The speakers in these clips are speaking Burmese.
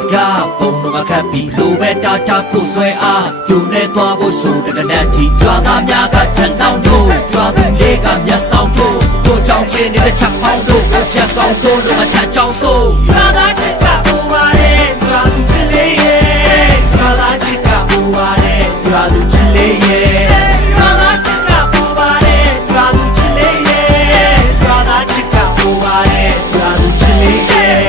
စကားပုံတော့ခတ်ပြီးလိုပဲတာတာကိုဆွဲအားကျုံနေသွားဖို့ဆိုတကနက်တီကြွာသားများကထန်တောင်းတို့ကြွာသူလေးကမျက်စောင်းတို့ကိုကြောင်ချင်းနေတဲ့ချက်ပေါင်းတို့ကိုချက်ကောင်းတို့မထချောင်းဆိုကြွာသားချစ်ကပူပါရဲ့ကြွာသူချစ်လေးရဲ့ကြွာသားချစ်ကပူပါရဲ့ကြွာသူချစ်လေးရဲ့ကြွာသားချစ်ကပူပါရဲ့ကြွာသူချစ်လေးရဲ့ကြွာသားချစ်ကပူပါရဲ့ကြွာသူချစ်လေးရဲ့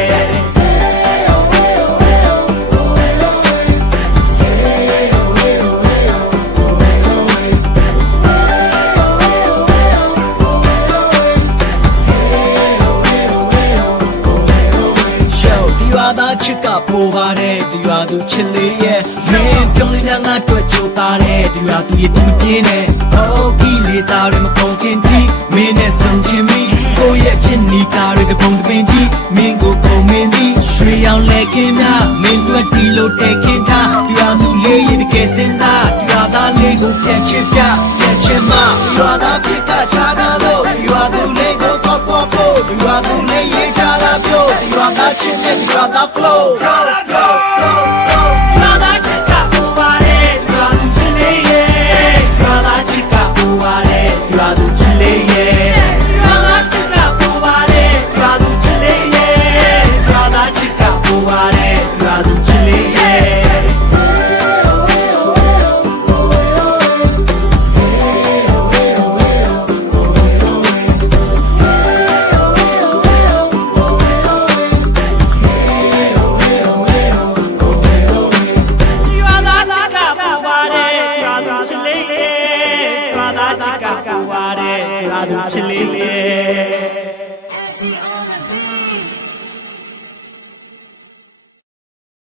သားချစ်ကပိုပါတယ်ဒီရွာသူချစ်လေးရဲ့မင်းပြုံးလေးများငါတွေ့ကြိုးသားတယ်ဒီရွာသူရဲ့မပြင်းနဲ့ဟောကီလေးသားတွေမကုန်ခင်တီမင်းနဲ့ဆုံချင်မိကိုရဲ့ချစ်နီကားတွေတပုံတပင်ကြီးမင်းကိုကုန်မင်းသည်ရွှေရောင်လက်ခင်းများမင်းတို့တီလို့တဲ့ခင်ထားဒီရွာသူလေးရဲ့တကယ်စင်စားဒီရွာသားလေးကိုပြန်ချစ်ပြန်ချစ်မဒီရွာသားဖြစ်ကချာနာလို့ဒီရွာသူလေးကိုတော့ပေါ်ဖို့ဒီရွာသူလေးရေးချလာပြောဒီရွာသားချစ်နဲ့ဒီရွာသား flow chili